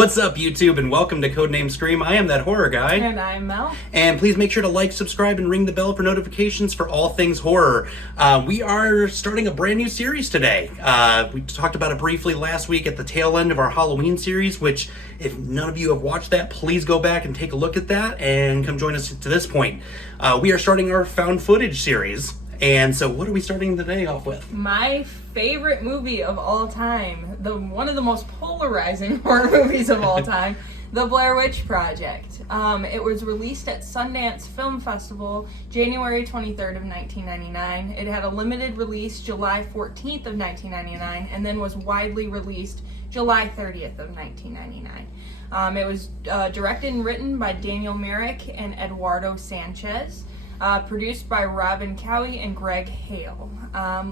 What's up, YouTube, and welcome to Codename Scream. I am that horror guy. And I'm Mel. And please make sure to like, subscribe, and ring the bell for notifications for all things horror. We are starting a brand new series today. We talked about it briefly last week at the tail end of our Halloween series, which, if none of you have watched that, please go back and take a look at that and come join us to this point. We are starting our found footage series. And so what are we starting today off with? My favorite movie of all time, one of the most polarizing horror movies of all time, The Blair Witch Project. It was released at Sundance Film Festival January 23rd of 1999. It had a limited release July 14th of 1999 and then was widely released July 30th of 1999. It was directed and written by Daniel Myrick and Eduardo Sanchez. Produced by Robin Cowie and Greg Hale.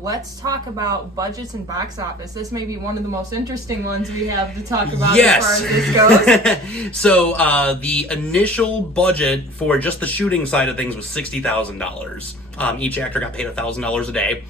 Let's talk about budgets and box office. This may be one of the most interesting ones we have to talk about as far as this goes. So the initial budget for just the shooting side of things was $60,000. Each actor got paid $1,000 a day.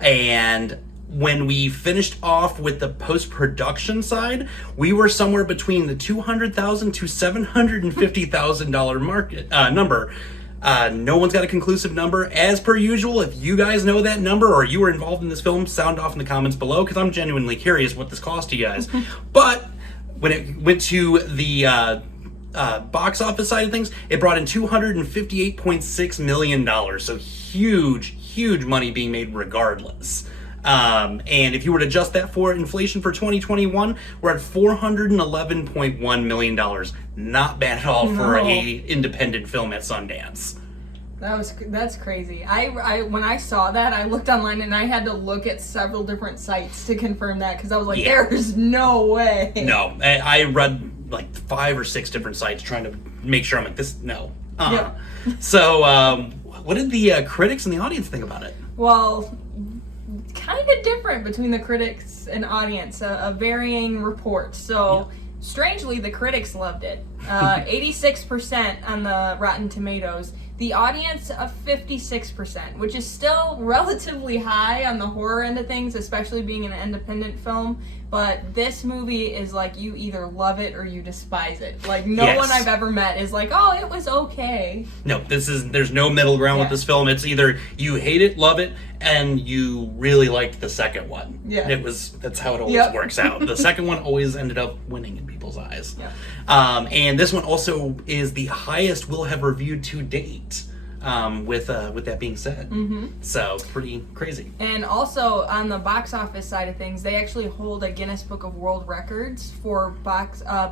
And when we finished off with the post-production side, we were somewhere between the $200,000 to $750,000 market number. No one's got a conclusive number. As per usual, if you guys know that number or you were involved in this film, sound off in the comments below, because I'm genuinely curious what this cost you guys. But when it went to the box office side of things, it brought in $258.6 million. So huge money being made regardless. And if you were to adjust that for inflation for 2021, we're at $411.1 million. Not bad at all for a independent film at Sundance. That's crazy. I when I saw that, I looked online and I had to look at several different sites to confirm that, because I was like, there's no way. No, I read like 5 or 6 different sites trying to make sure. I'm like, this, no. Yep. So, what did the critics and the audience think about it? Well, kind of different between the critics and audience, a varying report. So strangely, the critics loved it. 86% on the Rotten Tomatoes. The audience of 56%, which is still relatively high on the horror end of things, especially being an independent film. But this movie is like, you either love it or you despise it. Like, no one I've ever met is like, oh, it was okay. No, there's no middle ground with this film. It's either you hate it, love it, and you really liked the second one. Yeah. That's how it always works out. The second one always ended up winning in people's eyes. Yep. And this one also is the highest we'll have reviewed to date. With that being said, so pretty crazy. And also on the box office side of things, they actually hold a Guinness Book of World Records for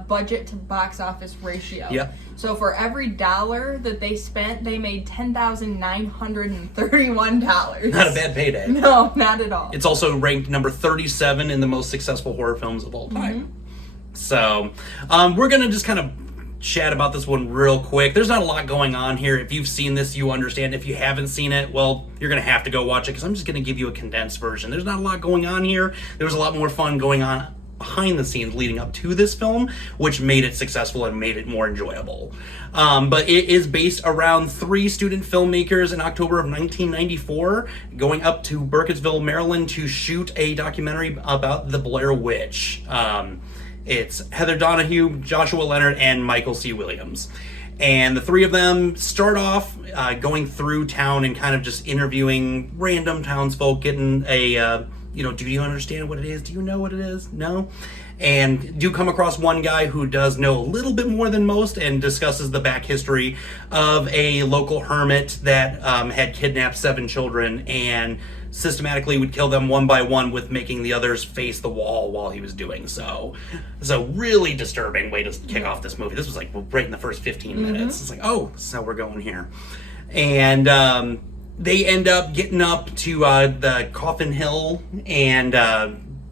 budget to box office ratio. Yep. So for every dollar that they spent, they made $10,931. Not a bad payday. No, not at all. It's also ranked number 37 in the most successful horror films of all time. So we're gonna just kind of chat about this one real quick. There's not a lot going on here. If you've seen this, you understand. If you haven't seen it, well, you're gonna have to go watch it, because I'm just gonna give you a condensed version. There's not a lot going on here. There was a lot more fun going on behind the scenes leading up to this film, which made it successful and made it more enjoyable. But it is based around 3 student filmmakers in October of 1994 going up to Burkittsville, Maryland to shoot a documentary about the Blair Witch. It's Heather Donahue, Joshua Leonard, and Michael C. Williams. And the 3 of them start off going through town and kind of just interviewing random townsfolk, getting a, do you understand what it is? Do you know what it is? No? And do come across one guy who does know a little bit more than most and discusses the back history of a local hermit that had kidnapped 7 children and systematically would kill them one by one with making the others face the wall while he was doing so. So really disturbing way to kick off this movie. This was like right in the first 15 minutes. It's like, oh, this is how we're going here. And they end up getting up to the Coffin Hill, and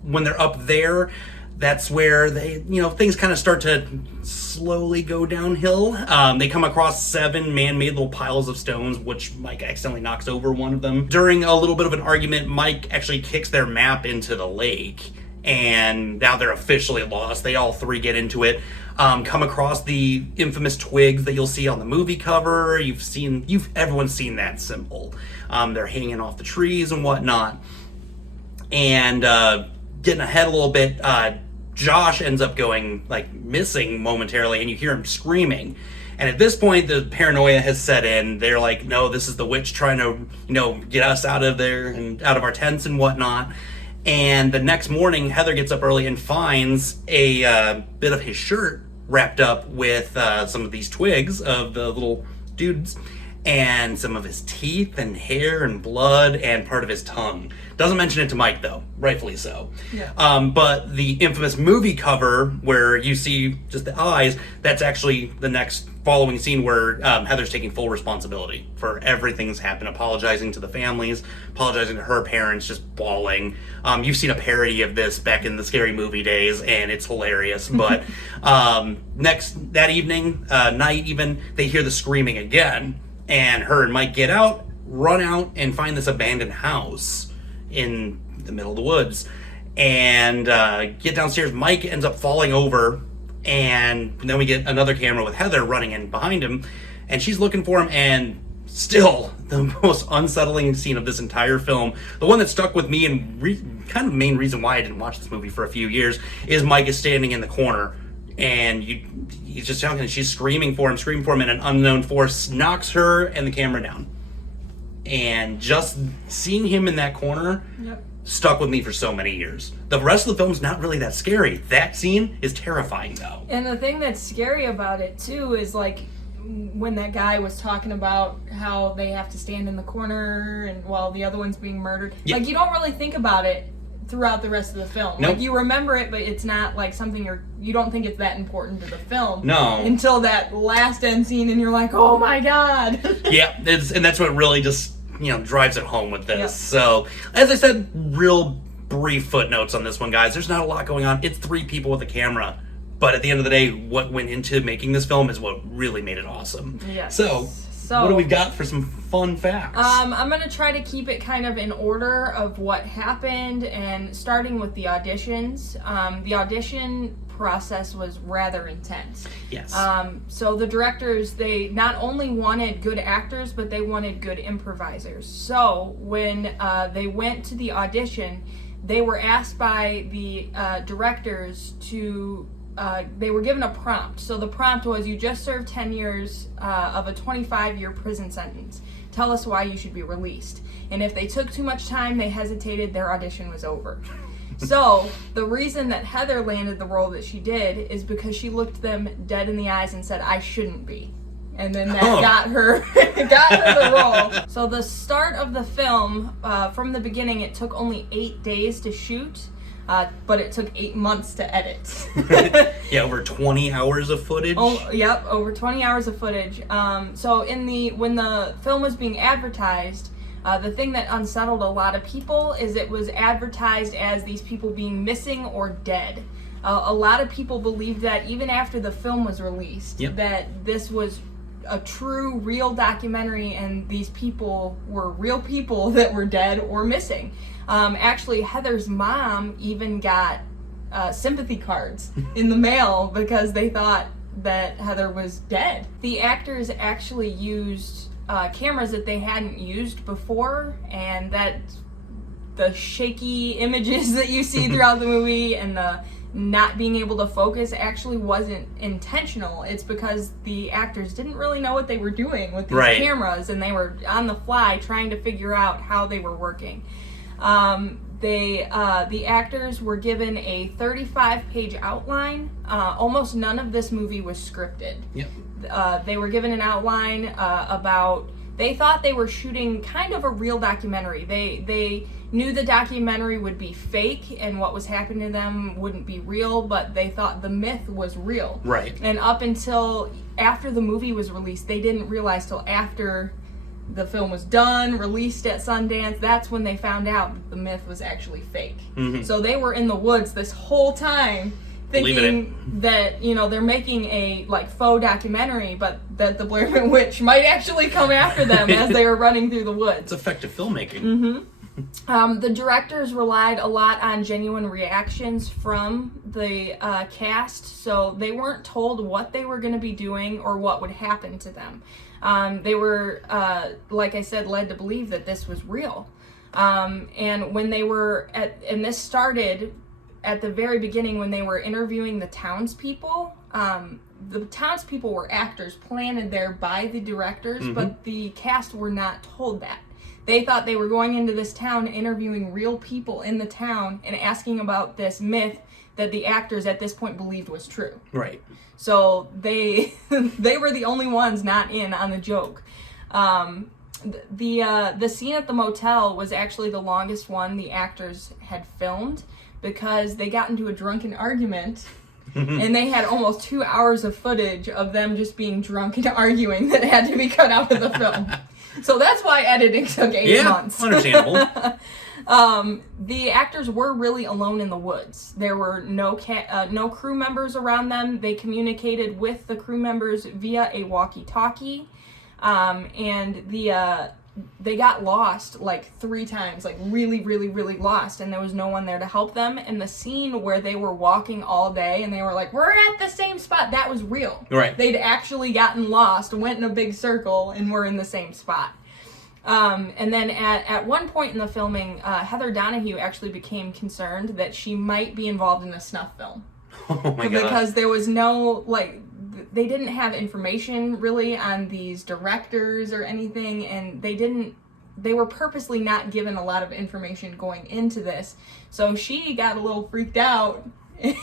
when they're up there, that's where they, things kind of start to slowly go downhill. They come across 7 man-made little piles of stones, which Mike accidentally knocks over one of them. During a little bit of an argument, Mike actually kicks their map into the lake, and now they're officially lost. They all 3 get into it. Come across the infamous twigs that you'll see on the movie cover. Everyone's seen that symbol. They're hanging off the trees and whatnot. And getting ahead a little bit, Josh ends up going like missing momentarily, and you hear him screaming. And at this point, the paranoia has set in. They're like, no, this is the witch trying to, get us out of there and out of our tents and whatnot. And the next morning, Heather gets up early and finds a bit of his shirt wrapped up with some of these twigs of the little dudes, and some of his teeth and hair and blood and part of his tongue. Doesn't mention it to Mike, though, rightfully so. Yeah. But the infamous movie cover where you see just the eyes, that's actually the next following scene where Heather's taking full responsibility for everything that's happened, apologizing to the families, apologizing to her parents, just bawling. You've seen a parody of this back in the Scary Movie days, and it's hilarious. But that evening, night even, they hear the screaming again, and her and Mike get out, run out, and find this abandoned house in the middle of the woods, and get downstairs. Mike ends up falling over, and then we get another camera with Heather running in behind him, and she's looking for him. And still, the most unsettling scene of this entire film, the one that stuck with me and kind of the main reason why I didn't watch this movie for a few years, is Mike is standing in the corner, and he's just talking, and she's screaming for him, and an unknown force knocks her and the camera down. And just seeing him in that corner stuck with me for so many years. The rest of the film's not really that scary. That scene is terrifying, though. And the thing that's scary about it, too, is like when that guy was talking about how they have to stand in the corner and while the other one's being murdered. Yeah. Like, you don't really think about it throughout the rest of the film. Nope. Like, you remember it, but it's not like something you don't think it's that important to the film. No. Until that last end scene, and you're like, oh my god. Yeah, and that's what really just drives it home with this. Yep. So, as I said, real brief footnotes on this one, guys. There's not a lot going on. It's 3 people with a camera. But at the end of the day, what went into making this film is what really made it awesome. Yes. So what do we got for some fun facts? I'm going to try to keep it kind of in order of what happened, and starting with the auditions. The audition process was rather intense. Yes. So the directors, they not only wanted good actors, but they wanted good improvisers. So when they went to the audition, they were asked by the directors to they were given a prompt. So the prompt was, you just served 10 years of a 25-year prison sentence. Tell us why you should be released. And if they took too much time, they hesitated, their audition was over. So the reason that Heather landed the role that she did is because she looked them dead in the eyes and said, I shouldn't be. And then that got her the role. So the start of the film, from the beginning, it took only 8 days to shoot. But it took 8 months to edit. Yeah, over 20 hours of footage. Oh, yep, over 20 hours of footage. So when the film was being advertised, the thing that unsettled a lot of people is it was advertised as these people being missing or dead. A lot of people believed that even after the film was released, that this was a true, real documentary, and these people were real people that were dead or missing. Actually, Heather's mom even got sympathy cards in the mail because they thought that Heather was dead. The actors actually used cameras that they hadn't used before, and that the shaky images that you see throughout the movie and the not being able to focus actually wasn't intentional. It's because the actors didn't really know what they were doing with these cameras, and they were on the fly trying to figure out how they were working. The actors were given a 35-page outline. Almost none of this movie was scripted. Yep. They were given an outline about. They thought they were shooting kind of a real documentary. They knew the documentary would be fake and what was happening to them wouldn't be real, but they thought the myth was real. Right. And up until after the movie was released, they didn't realize till after the film was done, released at Sundance, that's when they found out that the myth was actually fake. Mm-hmm. So they were in the woods this whole time thinking that, they're making a faux documentary, but that the Blair Witch might actually come after them as they were running through the woods. It's effective filmmaking. Mm-hmm. The directors relied a lot on genuine reactions from the cast, so they weren't told what they were going to be doing or what would happen to them. They were, like I said, led to believe that this was real. And when they were and this started at the very beginning when they were interviewing the townspeople, the townspeople were actors planted there by the directors, but the cast were not told that. They thought they were going into this town interviewing real people in the town and asking about this myth that the actors at this point believed was true. Right. So they were the only ones not in on the joke. The scene at the motel was actually the longest one the actors had filmed because they got into a drunken argument and they had almost 2 hours of footage of them just being drunk and arguing that had to be cut out of the film. So that's why editing took 8 months. Understandable. The actors were really alone in the woods. There were no crew members around them. They communicated with the crew members via a walkie-talkie. And they got lost like 3 times, like really, really, really lost, and there was no one there to help them. And the scene where they were walking all day and they were like, we're at the same spot, that was real. Right. They'd actually gotten lost, went in a big circle, and were in the same spot. And then at one point in the filming, Heather Donahue actually became concerned that she might be involved in a snuff film. Oh my god. Because there was no, like, they didn't have information really on these directors or anything, and they were purposely not given a lot of information going into this. So she got a little freaked out,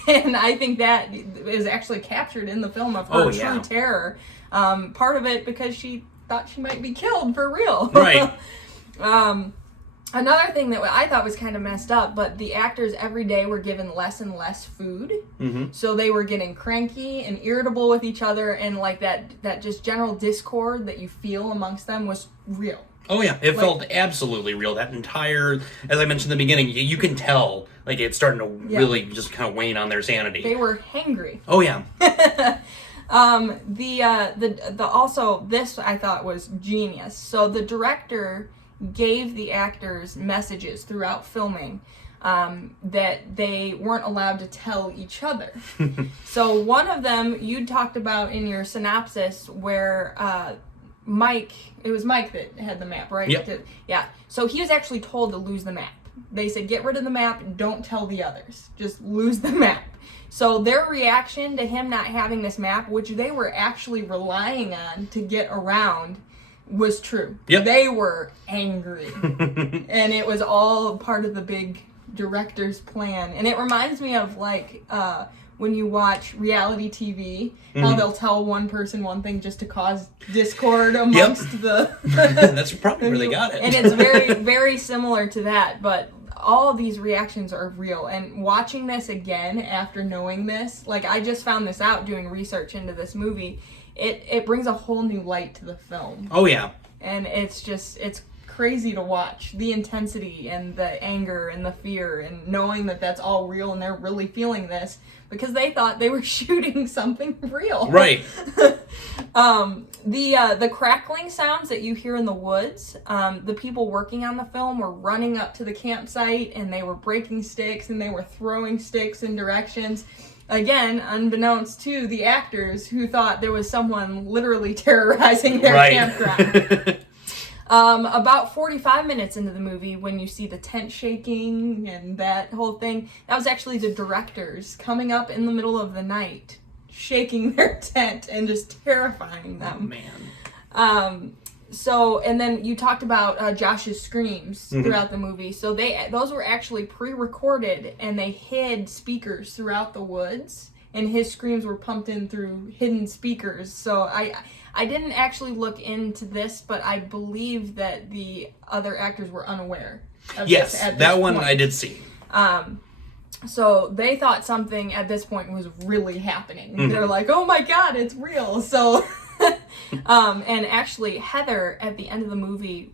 and I think that is actually captured in the film of her true terror. Part of it because she thought she might be killed for real. Right. Another thing that I thought was kind of messed up, but the actors every day were given less and less food. So they were getting cranky and irritable with each other, and like that just general discord that you feel amongst them was real. Oh yeah, it felt absolutely real. That entire, as I mentioned in the beginning, you can tell like it's starting to really just kind of wane on their sanity. They were hangry. Oh yeah. Also this I thought was genius. So the director gave the actors messages throughout filming that they weren't allowed to tell each other. So one of them you talked about in your synopsis where it was Mike that had the map, right? Yep. Yeah. So he was actually told to lose the map. They said, get rid of the map, don't tell the others. Just lose the map. So their reaction to him not having this map, which they were actually relying on to get around, was true. Yep. They were angry. And it was all part of the big director's plan. And it reminds me of like when you watch reality TV, how they'll tell one person one thing just to cause discord amongst the... That's probably where they got it. And it's very, very similar to that, but all of these reactions are real. And watching this again after knowing this, like I just found this out doing research into this movie, it brings a whole new light to the film. Oh yeah. And it's crazy to watch the intensity and the anger and the fear and knowing that that's all real and they're really feeling this because they thought they were shooting something real. Right. The crackling sounds that you hear in the woods, the people working on the film were running up to the campsite and they were breaking sticks and they were throwing sticks in directions. Again, unbeknownst to the actors who thought there was someone literally terrorizing their campground. About 45 minutes into the movie, when you see the tent shaking and that whole thing, that was actually the directors coming up in the middle of the night, shaking their tent and just terrifying them. Oh, man. So, and then you talked about Josh's screams throughout the movie. So those were actually pre-recorded, and they hid speakers throughout the woods, and his screams were pumped in through hidden speakers. So I didn't actually look into this, but I believe that the other actors were unaware of this at this that one point. I did see. So they thought something at this point was really happening. They're like, oh my god, it's real. So... and actually Heather at the end of the movie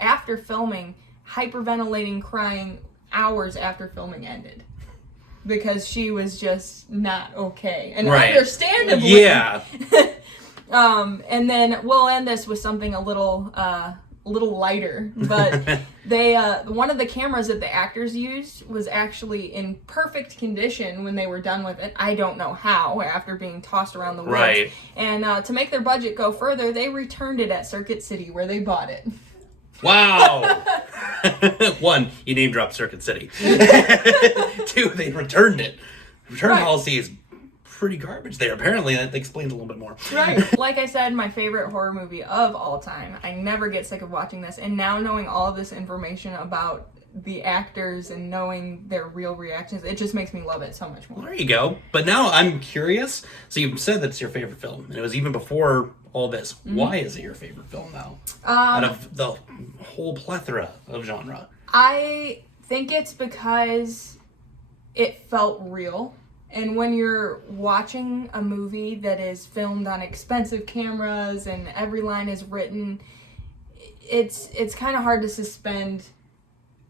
after filming hyperventilating, crying hours after filming ended because she was just not okay, and understandably. And then we'll end this with something a little lighter, but they one of the cameras that the actors used was actually in perfect condition when they were done with it. I don't know how, after being tossed around the woods. Right. And to make their budget go further, they returned it at Circuit City where they bought it. Wow. One, you name dropped Circuit City. Two, they returned it. Return policy is pretty garbage there. Apparently, that explains a little bit more. Right. Like I said, my favorite horror movie of all time. I never get sick of watching this. And now knowing all of this information about the actors and knowing their real reactions, it just makes me love it so much more. Well, there you go. But now I'm curious. So you said that's your favorite film, and it was even before all this. Why is it your favorite film now? Out of the whole plethora of genre. I think it's because it felt real. And when you're watching a movie that is filmed on expensive cameras and every line is written, it's kind of hard to suspend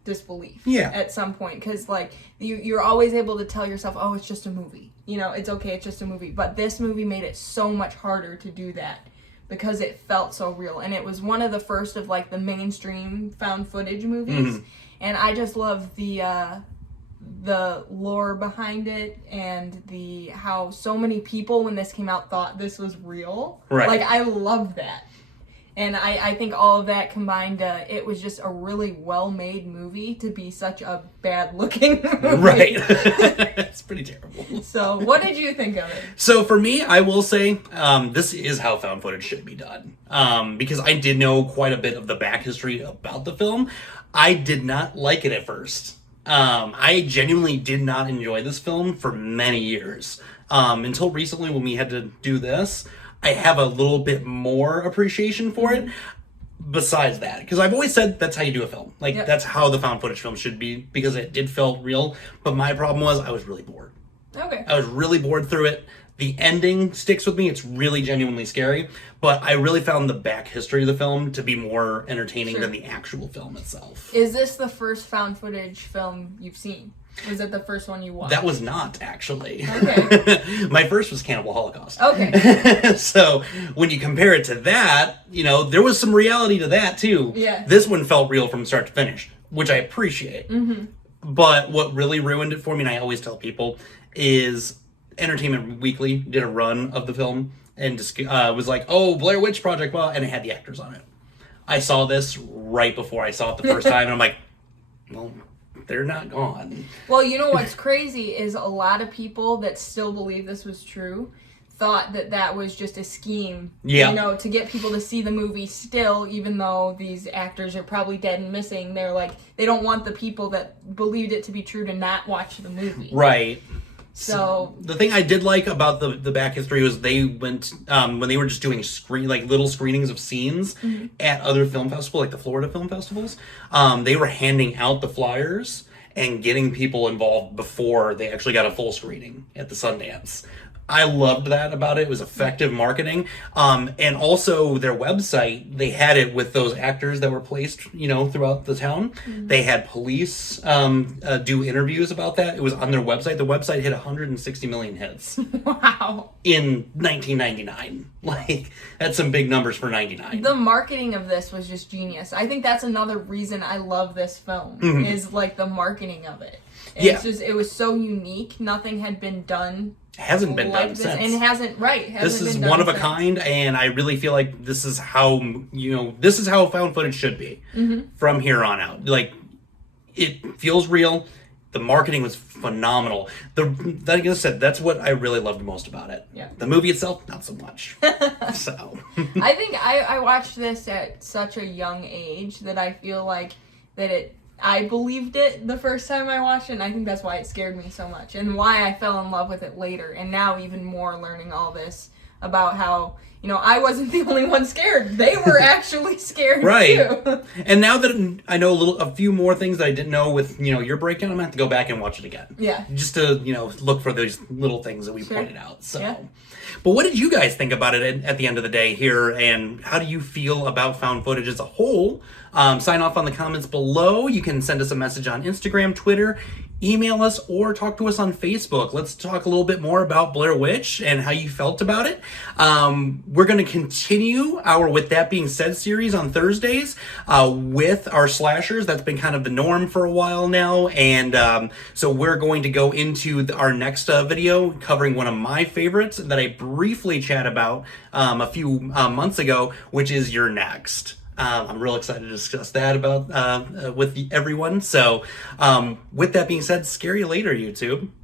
disbelief at some point, because like you're always able to tell yourself, oh, it's just a movie, you know, it's okay, it's just a movie. But this movie made it so much harder to do that because it felt so real, and it was one of the first of like the mainstream found footage movies. And I just love the lore behind it, and how so many people when this came out thought this was real. Right. Like, I love that. And I think all of that combined, it was just a really well-made movie to be such a bad-looking movie. Right. It's pretty terrible. So, what did you think of it? So for me, I will say, this is how found footage should be done. Because I did know quite a bit of the back history about the film. I did not like it at first. I genuinely did not enjoy this film for many years. Until recently when we had to do this. I have a little bit more appreciation for it. Besides that, because I've always said that's how you do a film. Like, that's how the found footage film should be, because it did feel real. But my problem was I was really bored. Okay. I was really bored through it. The ending sticks with me. It's really genuinely scary. But I really found the back history of the film to be more entertaining than the actual film itself. Is this the first found footage film you've seen? Was it the first one you watched? That was not, actually. Okay. My first was Cannibal Holocaust. Okay. So, when you compare it to that, you know, there was some reality to that, too. Yeah. This one felt real from start to finish, which I appreciate. But what really ruined it for me, and I always tell people, is Entertainment Weekly did a run of the film and just, was like, oh, Blair Witch Project, well, and it had the actors on it. I saw this right before I saw it the first time, and I'm like, well, they're not gone. Well, you know what's crazy is a lot of people that still believe this was true thought that was just a scheme, you know, to get people to see the movie still, even though these actors are probably dead and missing. They're like, they don't want the people that believed it to be true to not watch the movie. Right. So the thing I did like about the back history was they went when they were just doing little screenings of scenes at other film festivals, like the Florida film festivals. They were handing out the flyers and getting people involved before they actually got a full screening at the Sundance. I loved that about it. It was effective marketing. And also their website, they had it with those actors that were placed, you know, throughout the town. They had police do interviews about that. It was on their website. The website hit 160 million hits. wow. In 1999. Like, that's some big numbers for 99. The marketing of this was just genius. I think that's another reason I love this film, is like the marketing of it. It's just, it was so unique. Nothing had been done. Hasn't been like done this, since. And hasn't this is been done one of a since. kind, and I really feel like this is how, you know, this is how found footage should be from here on out. Like, it feels real. The marketing was phenomenal. Like I said, that's what I really loved most about it. Yeah. The movie itself, not so much. So. I think I watched this at such a young age that I feel like I believed it the first time I watched it, and I think that's why it scared me so much, and why I fell in love with it later, and now even more learning all this about how, you know, I wasn't the only one scared. They were actually scared too. And now that I know a few more things that I didn't know with, you know, your breakdown, I'm going to have to go back and watch it again. Yeah. Just to, you know, look for those little things that we pointed out. So, but what did you guys think about it at the end of the day here, and how do you feel about found footage as a whole? Sign off on the comments below. You can send us a message on Instagram, Twitter, email us, or talk to us on Facebook. Let's talk a little bit more about Blair Witch and how you felt about it. We're going to continue our With That Being Said series on Thursdays with our slashers. That's been kind of the norm for a while now. And so we're going to go into our next video covering one of my favorites that I briefly chat about a few months ago, which is You're Next. I'm real excited to discuss that about with everyone. So with that being said, scary later, YouTube.